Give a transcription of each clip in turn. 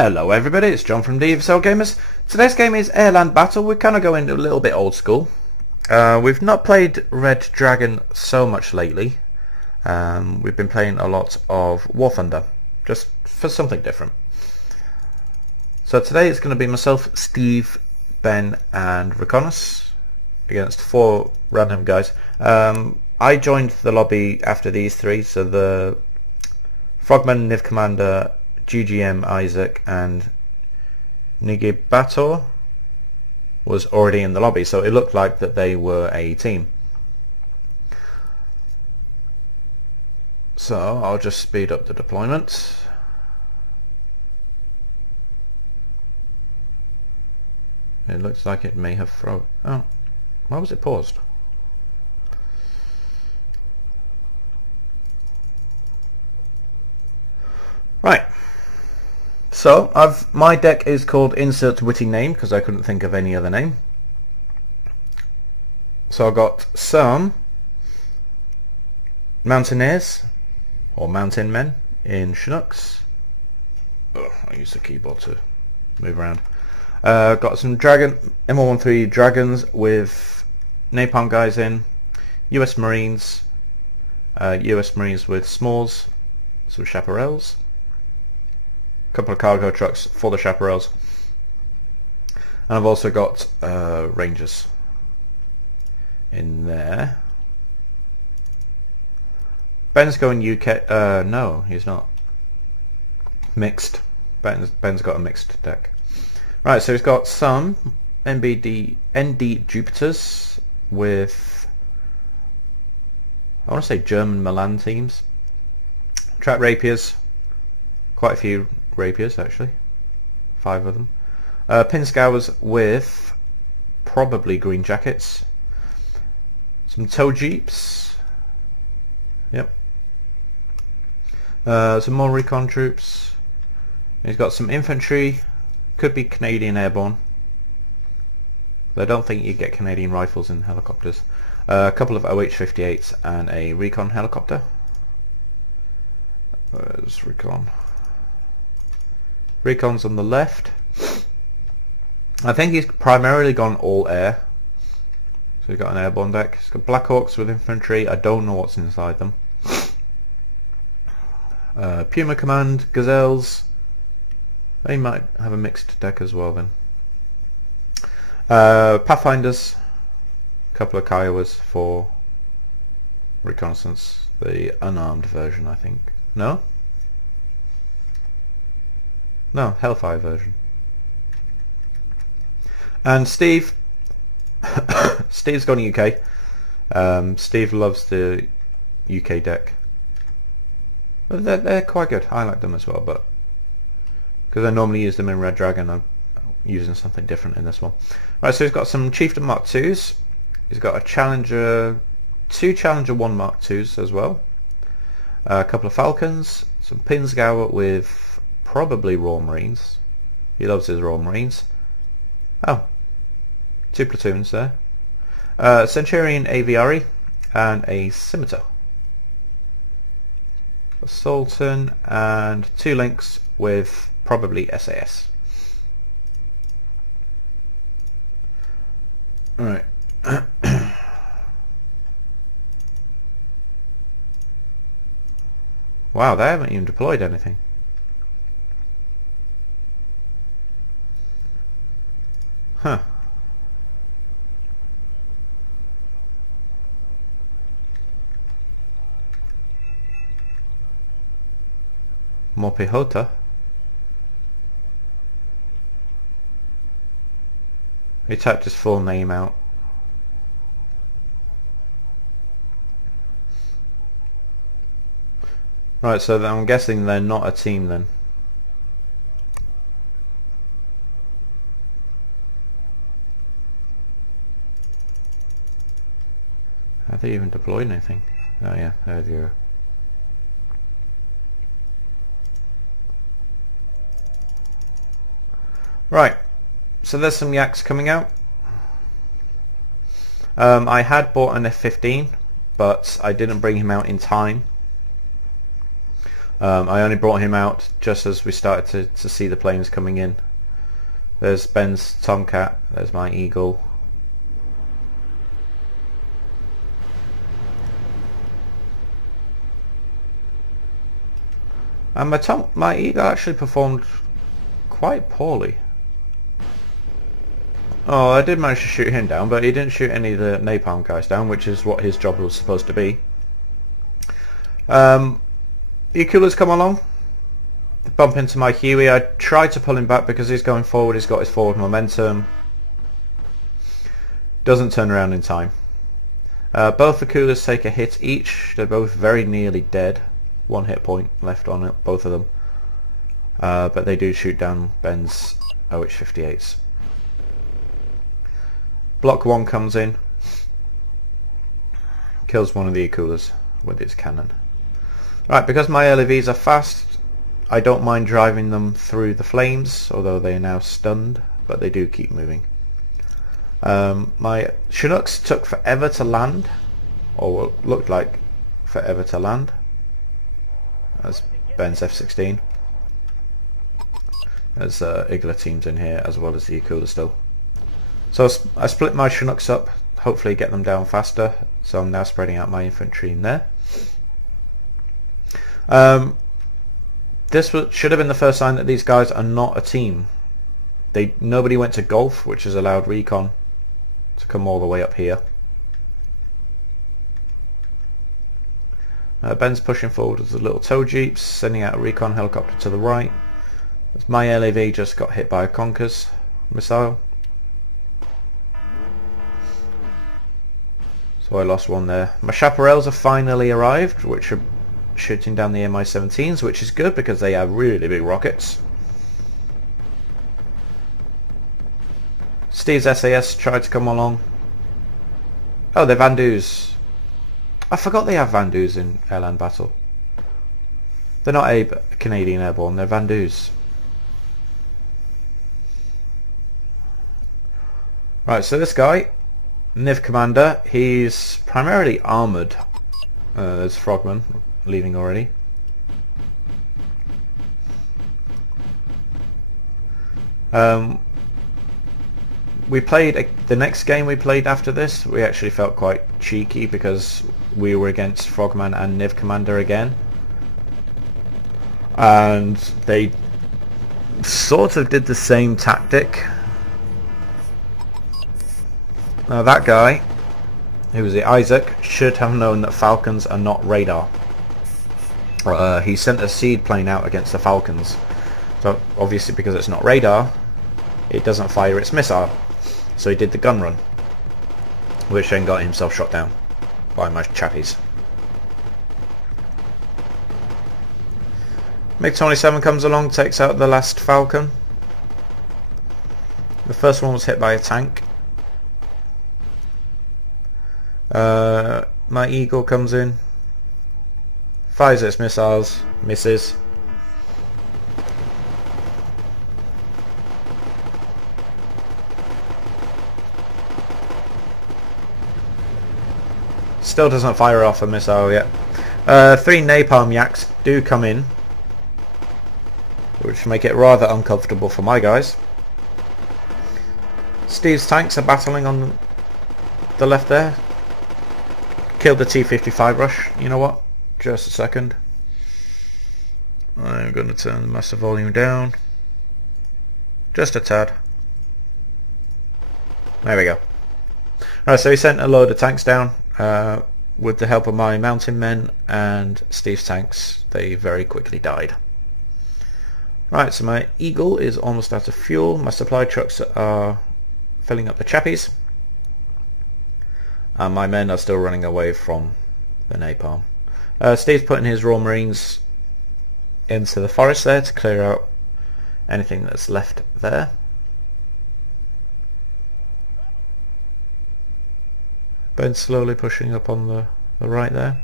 Hello everybody, it's John from Devious Gamers. Today's game is Airland Battle. We're kind of going a little bit old school. We've not played Red Dragon so much lately. We've been playing a lot of War Thunder, just for something different. So today it's going to be myself, Steve, Ben and Reconos against 4 random guys. I joined the lobby after these 3, so the Frogman, Niv Commander, GGM Isaac and Nigibator was already in the lobby, so it looked like that they were a team. So I'll just speed up the deployment. It looks like it may have frozen. Oh, why was it paused? Right. So my deck is called Insert Witty Name because I couldn't think of any other name. So I got some Mountaineers or Mountain Men in Chinooks. Oh, I use the keyboard to move around. Got some M113 Dragons with Napalm guys in, US Marines with Smalls, some Chaparrals. Couple of cargo trucks for the Chaparrals, and I've also got Rangers in there. Ben's going UK. No, he's not. Mixed. Ben's got a mixed deck. Right, so he's got some ND Jupiters with, I want to say, German Milan teams. Trap Rapiers. Quite a few Rapiers actually, 5 of them. Pinscowers with probably Green Jackets. Some tow jeeps. Yep. Some more recon troops. He's got some infantry. Could be Canadian airborne. I don't think you get Canadian rifles in helicopters. A couple of OH-58s and a recon helicopter. Where's recon? Recon's on the left. I think he's primarily gone all air. So he's got an airborne deck. He's got Blackhawks with infantry. I don't know what's inside them. Puma Command, Gazelles. They might have a mixed deck as well then. Pathfinders. A couple of Kiowas for reconnaissance. The unarmed version, I think. No? No, Hellfire version. And Steve. Steve's gone UK. Steve loves the UK deck. But they're quite good. I like them as well, but because I normally use them in Red Dragon, I'm using something different in this one. Right, so he's got some Chieftain Mark 2s. He's got a Challenger, 2 Challenger 1 Mark 2s as well. A couple of Falcons, some Pinsgauer with probably Royal Marines. He loves his Royal Marines. Oh, 2 platoons there. Centurion Aviary and a Scimitar. A Sultan and 2 Lynx with probably SAS. Alright. Wow, they haven't even deployed anything. Huh. More pehota. He typed his full name out. Right, so I'm guessing they're not a team then. Have they even deployed anything? Oh yeah, there they go. Right, so there's some yaks coming out. I had bought an F-15, but I didn't bring him out in time. I only brought him out just as we started to see the planes coming in. There's Ben's Tomcat, there's my Eagle. And my Eagle actually performed quite poorly. Oh, I did manage to shoot him down, but he didn't shoot any of the napalm guys down, which is what his job was supposed to be. The Akulas come along, they bump into my Huey. I tried to pull him back because he's going forward, he's got his forward momentum. Doesn't turn around in time. Both the Akulas take a hit each, they're both very nearly dead. 1 hit point left on it, both of them. But they do shoot down Ben's OH-58s. Block 1 comes in, kills one of the Akulas with its cannon. Right, because my LEVs are fast, I don't mind driving them through the flames, although they are now stunned, but they do keep moving. My Chinooks took forever to land, or what looked like forever to land. That's Ben's F-16. There's Igla teams in here as well as the Akula still. So I split my Chinooks up, hopefully get them down faster. So I'm now spreading out my infantry in there. This should have been the first sign that these guys are not a team. Nobody went to Golf, which has allowed Recon to come all the way up here. Ben's pushing forward with the little tow jeeps, sending out a recon helicopter to the right. My LAV just got hit by a Conkers missile. So I lost one there. My Chaparrals have finally arrived, which are shooting down the Mi-17s, which is good because they have really big rockets. Steve's SAS tried to come along. Oh, they're Vandus. I forgot they have Vandus in Airland Battle. They're not a Canadian Airborne, they're Vandus. Right, so this guy, Niv Commander, he's primarily armoured. There's Frogman leaving already. We played the next game we played after this. We actually felt quite cheeky because we were against Frogman and Niv Commander again, and they sort of did the same tactic. Now that guy, who was it, Isaac, should have known that Falcons are not radar. He sent a seed plane out against the Falcons, so obviously because it's not radar, it doesn't fire its missile. So he did the gun run, which then got himself shot down by my chappies. MiG-27 comes along, takes out the last Falcon. The first one was hit by a tank. My Eagle comes in, fires its missiles, misses. Still doesn't fire off a missile yet. 3 napalm yaks do come in, which make it rather uncomfortable for my guys. Steve's tanks are battling on the left there. Killed the T-55 rush. You know what? Just a second. I'm going to turn the master volume down. Just a tad. There we go. Right, so he sent a load of tanks down. With the help of my mountain men and Steve's tanks, they very quickly died. Right, so my Eagle is almost out of fuel. My supply trucks are filling up the chappies. And my men are still running away from the napalm. Steve's putting his Royal Marines into the forest there to clear out anything that's left there. Ben's slowly pushing up on the right there.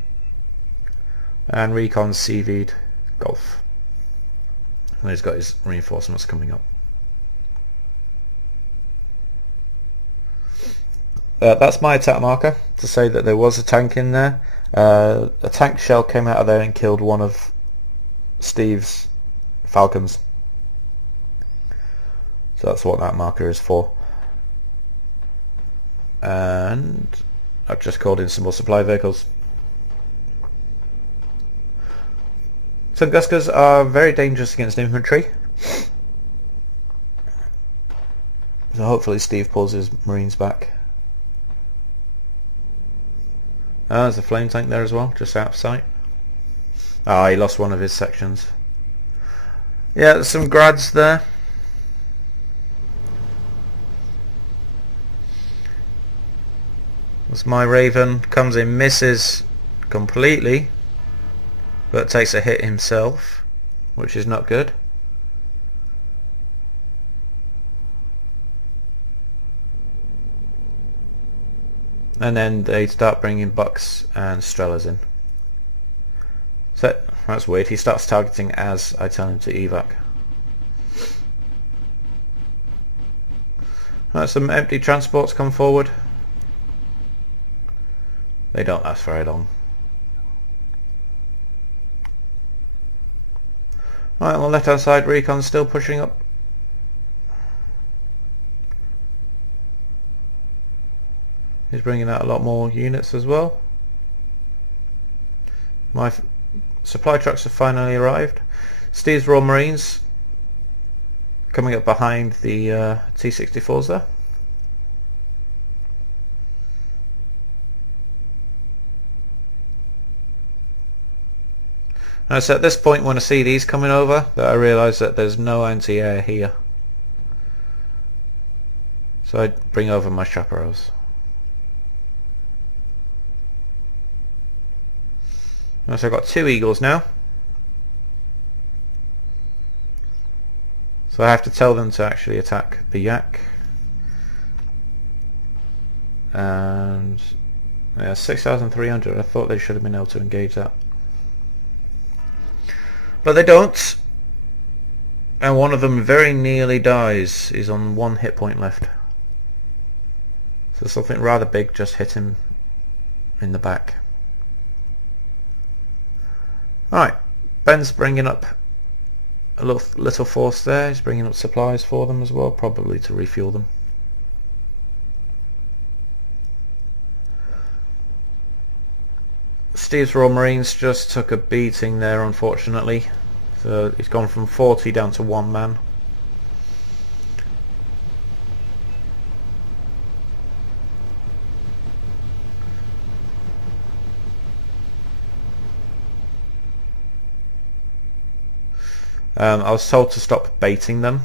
And Recon's CV'd Golf. And he's got his reinforcements coming up. That's my attack marker to say that there was a tank in there. A tank shell came out of there and killed one of Steve's Falcons. So that's what that marker is for. And I've just called in some more supply vehicles. Tunguskers are very dangerous against infantry. So hopefully Steve pulls his Marines back. There's a flame tank there as well, just out of sight. Ah, he lost one of his sections. Yeah, there's some grads there. As my Raven comes in, misses completely, but takes a hit himself, which is not good. And then they start bringing Bucks and Strellas in. So that's weird. He starts targeting as I tell him to evac. Right, some empty transports come forward. They don't last very long. Right, on the left hand side, Recon's still pushing up. He's bringing out a lot more units as well. My supply trucks have finally arrived. Steve's Royal Marines coming up behind the T-64s there. And so at this point, when I see these coming over, that I realise that there's no anti-air here. So I bring over my chaparrals. So I've got 2 eagles now. So I have to tell them to actually attack the yak. And yeah, 6,300. I thought they should have been able to engage that. But they don't. And one of them very nearly dies. He's on 1 hit point left. So something rather big just hit him in the back. Alright, Ben's bringing up a little force there. He's bringing up supplies for them as well, probably to refuel them. Steve's Royal Marines just took a beating there, unfortunately. So he's gone from 40 down to 1 man. I was told to stop baiting them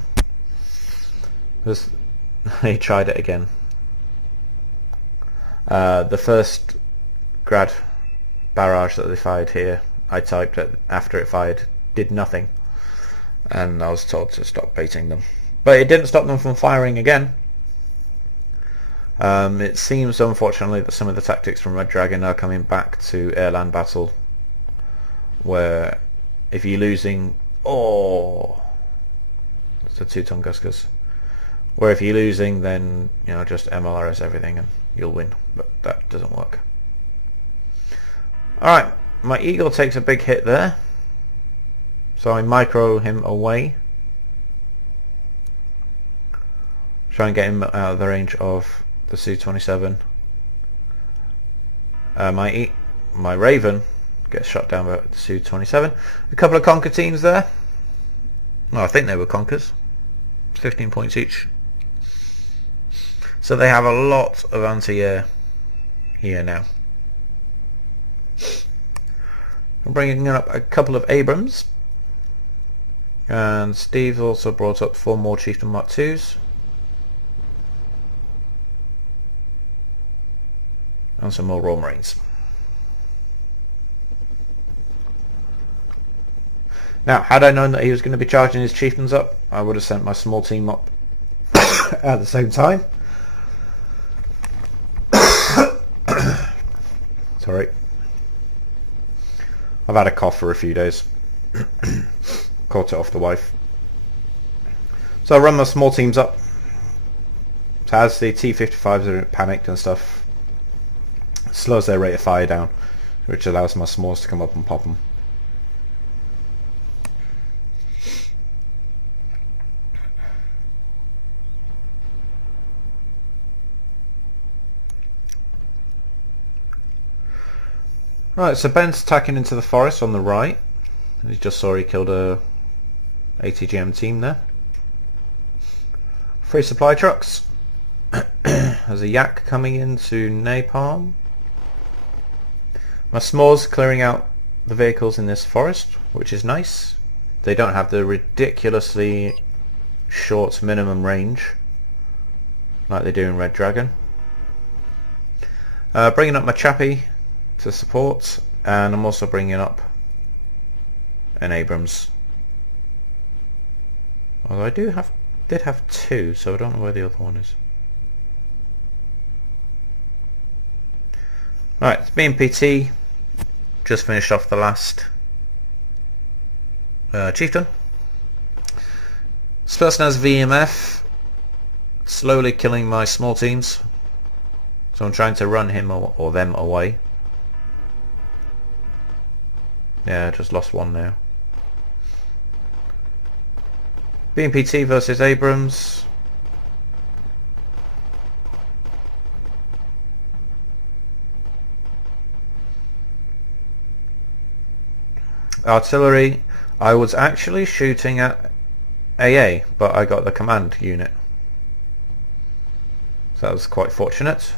because they tried it again. The first grad barrage that they fired here, I typed it after it fired, did nothing, and I was told to stop baiting them. But it didn't stop them from firing again. It seems, unfortunately, that some of the tactics from Red Dragon are coming back to Airland battle, where if you're losing... Oh, it's a 2 Tunguskers. Where if you're losing, then just MLRS everything and you'll win. But that doesn't work. All right, my eagle takes a big hit there, so I micro him away. Try and get him out of the range of the Su-27. My Raven gets shot down by the Su-27. A couple of Conquer teams there. Well, I think they were Conquers. 15 points each. So they have a lot of anti-air here now. I'm bringing up a couple of Abrams. And Steve's also brought up 4 more Chieftain Mark IIs. And some more Royal Marines. Now, had I known that he was going to be charging his chieftains up, I would have sent my small team up at the same time. Sorry. I've had a cough for a few days. Caught it off the wife. So I run my small teams up. So as the T-55s are panicked and stuff, slows their rate of fire down, which allows my smalls to come up and pop them. Right, so Ben's attacking into the forest on the right. He just saw he killed a ATGM team there. 3 supply trucks. There's a yak coming into napalm. My small's clearing out the vehicles in this forest, which is nice. They don't have the ridiculously short minimum range like they do in Red Dragon. Bringing up my chappie to support, and I'm also bringing up an Abrams. Although I did have 2, so I don't know where the other one is. Right, it's BMPT. Just finished off the last chieftain. This person has VMF, slowly killing my small teams. So I'm trying to run him or them away. Yeah, I just lost one now. BMPT versus Abrams. Artillery. I was actually shooting at AA, but I got the command unit. So that was quite fortunate.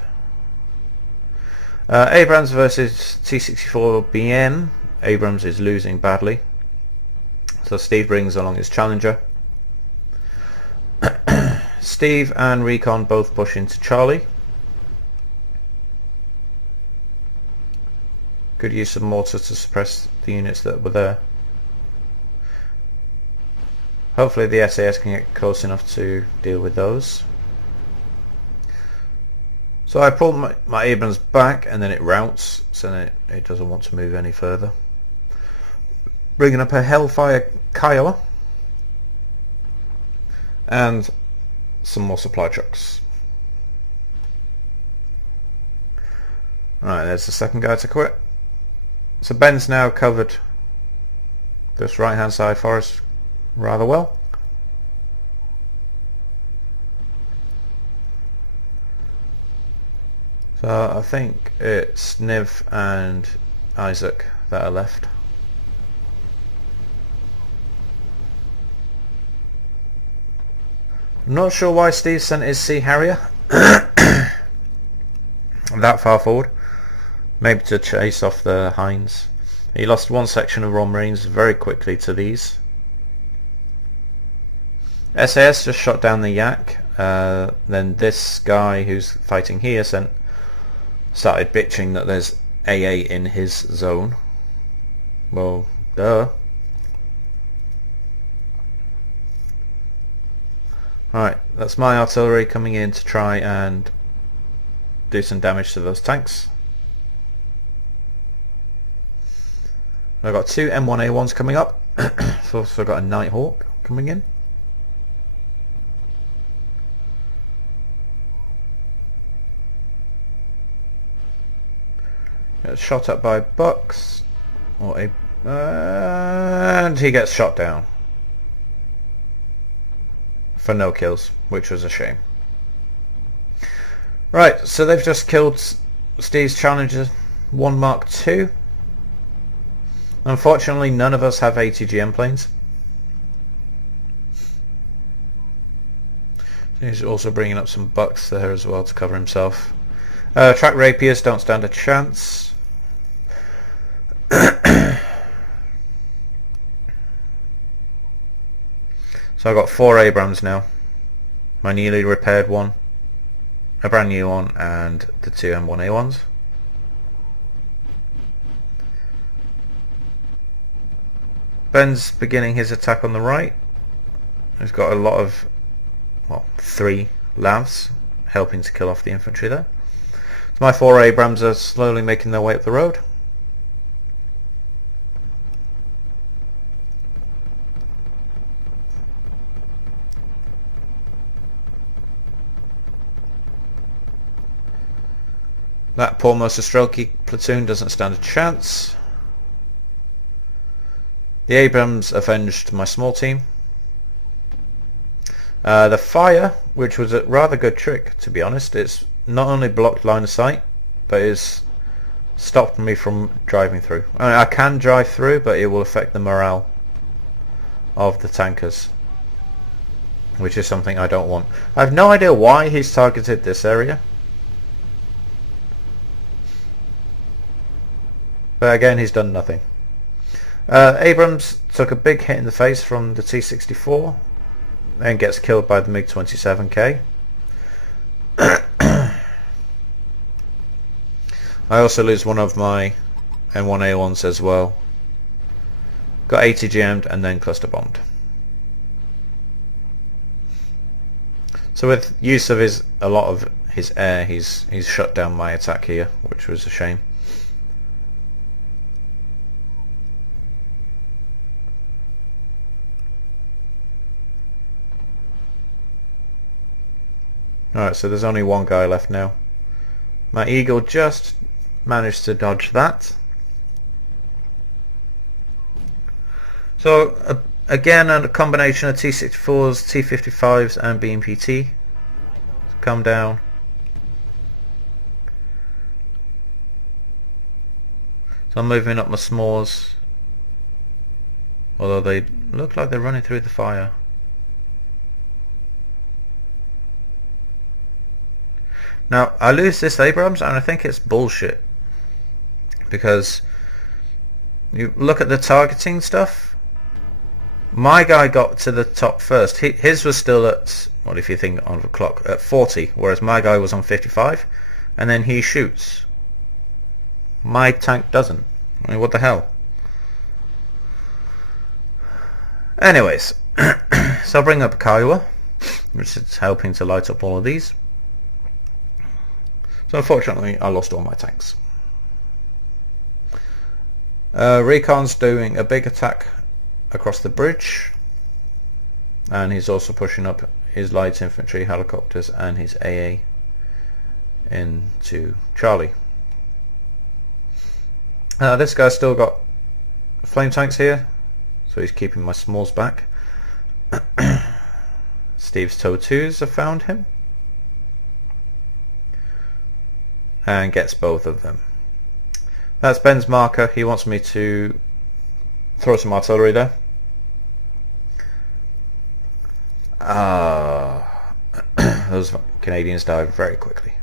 Abrams versus T64BM. Abrams is losing badly. So Steve brings along his challenger. Steve and Recon both push into Charlie. Could use some mortar to suppress the units that were there. Hopefully the SAS can get close enough to deal with those. So I pull my Abrams back and then it routes, so then it doesn't want to move any further. Bringing up a Hellfire Kiowa and some more supply trucks. Alright, there's the second guy to quit. So Ben's now covered this right hand side forest rather well. So I think it's Niv and Isaac that are left. I'm not sure why Steve sent his Sea Harrier that far forward. Maybe to chase off the Hinds. He lost one section of Raw Marines very quickly to these. SAS just shot down the yak. Then this guy who's fighting here started bitching that there's AA in his zone. Well, duh. Alright, that's my artillery coming in to try and do some damage to those tanks. I've got 2 M1A1s coming up. I've also got a Nighthawk coming in. Gets shot up by Bucks, and he gets shot down for no kills, which was a shame. Right, so they've just killed Steve's Challenger 1 Mark II. Unfortunately, none of us have ATGM planes. He's also bringing up some Bucks there as well to cover himself. Track Rapiers don't stand a chance. So I've got 4 Abrams now. My newly repaired one, a brand new one, and the 2 M1A1s. Ben's beginning his attack on the right. He's got a lot of, well, 3 lavs helping to kill off the infantry there. So my 4 Abrams are slowly making their way up the road. That poor Mercer Strelke platoon doesn't stand a chance. The Abrams avenged my small team. The fire, which was a rather good trick to be honest, it's not only blocked line of sight, but is stopped me from driving through. I can drive through, but it will affect the morale of the tankers, which is something I don't want. I have no idea why he's targeted this area. But again, he's done nothing. Abrams took a big hit in the face from the T-64 and gets killed by the MiG-27K. I also lose one of my N1A1s as well. Got ATGM'd and then cluster bombed. So with use of a lot of his air, he's shut down my attack here, which was a shame. Alright, so there's only one guy left now. My Eagle just managed to dodge that. So again, a combination of T-64s, T-55s and BMPT. Come down. So I'm moving up my s'mores. Although they look like they're running through the fire. Now, I lose this Abrams and I think it's bullshit. Because you look at the targeting stuff. My guy got to the top first. His was still at, what if you think on the clock, at 40, whereas my guy was on 55. And then he shoots. My tank doesn't. I mean, what the hell? Anyways, so I'll bring up Kiowa, which is helping to light up all of these. So unfortunately, I lost all my tanks. Recon's doing a big attack across the bridge, and he's also pushing up his light infantry, helicopters, and his AA into Charlie. This guy's still got flame tanks here, so he's keeping my s'mores back. Steve's TOW 2s have found him and gets both of them. That's Ben's marker. He wants me to throw some artillery there. Those Canadians died very quickly.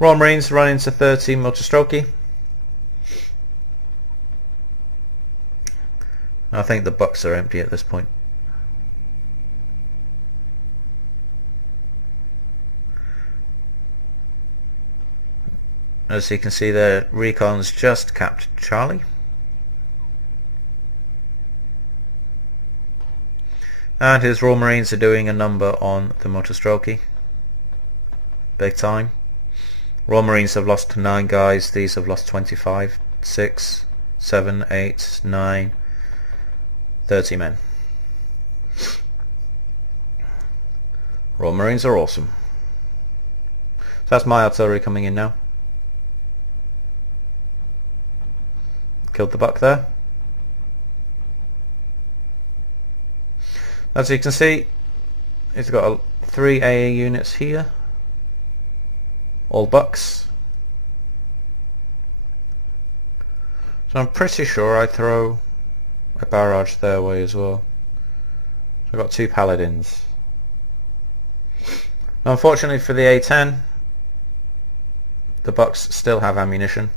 Royal Marines run into 30 multi-strokey. I think the bucks are empty at this point. As you can see there, Recon's just capped Charlie. And his Royal Marines are doing a number on the multi-strokey. Big time. Royal Marines have lost 9 guys, these have lost 25, 6, 7, 8, 9, 30 men. Royal Marines are awesome. So that's my artillery coming in now. Killed the buck there. As you can see, it's got 3 AA units here. All bucks. So I'm pretty sure I throw a barrage their way as well. So I've got 2 paladins. Now, unfortunately for the A10, the bucks still have ammunition.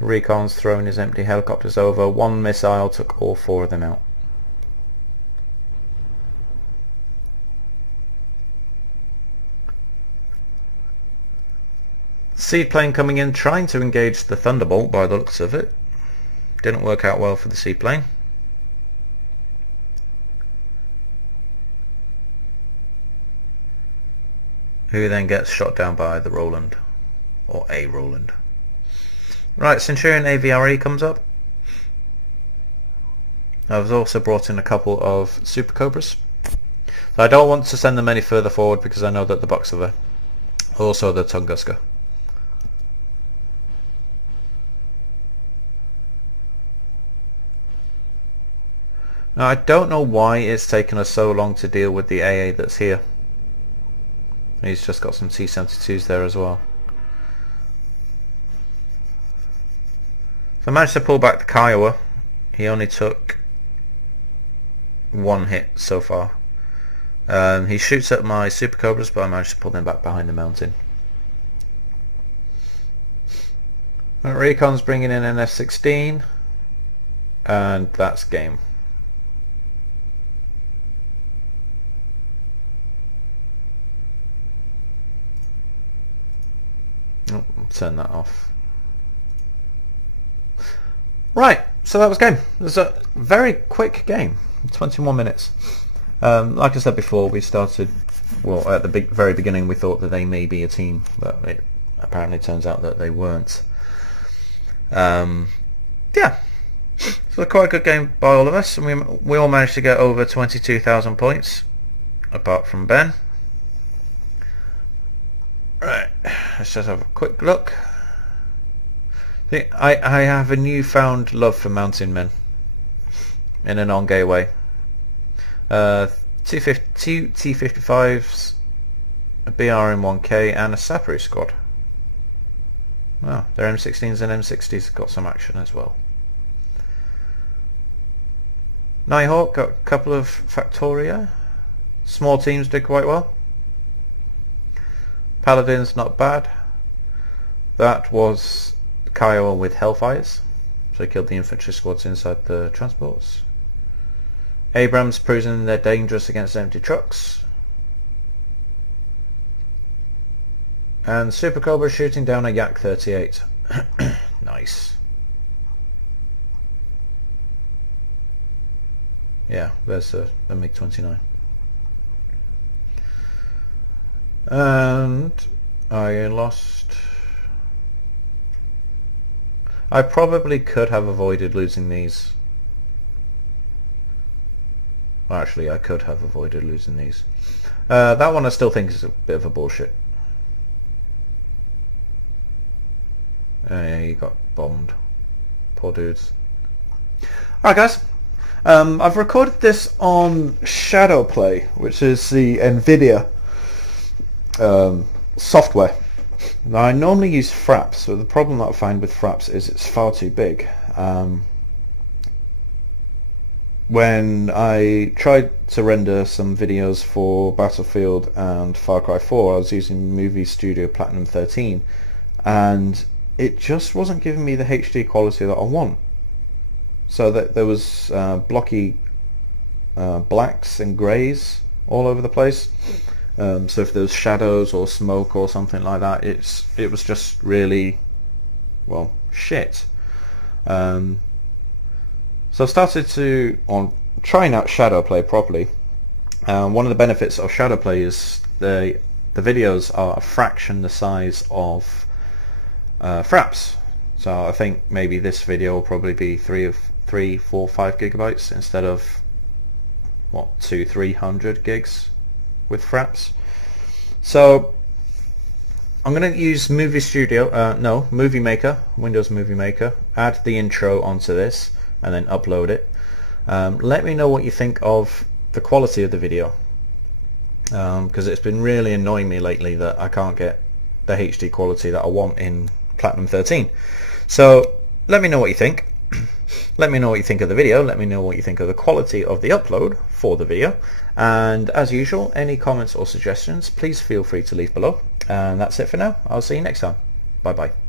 So Recon's throwing his empty helicopters over. 1 missile took all 4 of them out. Seaplane coming in, trying to engage the Thunderbolt by the looks of it. Didn't work out well for the seaplane. Who then gets shot down by the Roland, or a Roland. Right, Centurion AVRE comes up. I've also brought in a couple of Super Cobras. So I don't want to send them any further forward because I know that the bucks are there. Also the Tunguska. Now I don't know why it's taken us so long to deal with the AA that's here. He's just got some T72s there as well. So I managed to pull back the Kiowa. He only took 1 hit so far. He shoots at my Super Cobras, but I managed to pull them back behind the mountain. Recon's bringing in an F-16, and that's game. Oh, turn that off. Right, so that was game. It was a very quick game, 21 minutes. Like I said before, we started, well, at the very beginning we thought that they may be a team, but it apparently turns out that they weren't. Yeah, so quite a good game by all of us, and we all managed to get over 22,000 points, apart from Ben. Right, let's just have a quick look. I have a newfound love for mountain men, in a non-gay way. 2 T-55s, a BRM-1K, and a Sapri squad. Wow, their M16s and M60s got some action as well. Nighthawk got a couple of Factoria. Small teams did quite well. Paladins not bad. That was Kiowa with Hellfires, so he killed the infantry squads inside the transports. Abrams proving they're dangerous against empty trucks. And Super Cobra shooting down a Yak 38. Nice. Yeah, there's the MiG-29. And I lost. I probably could have avoided losing these. Well, actually, I could have avoided losing these. That one I still think is a bit of a bullshit. Yeah, you got bombed. Poor dudes. Alright guys, I've recorded this on Shadowplay, which is the Nvidia software. Now I normally use Fraps, so the problem that I find with Fraps is it's far too big. When I tried to render some videos for Battlefield and Far Cry 4, I was using Movie Studio Platinum 13, and it just wasn't giving me the HD quality that I want. So that there was blocky blacks and greys all over the place. So if there was shadows or smoke or something like that, it was just really, well, shit. So I started on trying out Shadowplay properly. One of the benefits of Shadowplay is the videos are a fraction the size of Fraps. So I think maybe this video will probably be 3, 4, 5 gigabytes instead of what, 200-300 gigs with Fraps. So I'm going to use Movie Maker, Windows Movie Maker, add the intro onto this and then upload it. Let me know what you think of the quality of the video, because it's been really annoying me lately that I can't get the HD quality that I want in Platinum 13. So let me know what you think. Let me know what you think of the video. Let me know what you think of the quality of the upload for the video. And as usual, any comments or suggestions, please feel free to leave below. And that's it for now. I'll see you next time. Bye bye.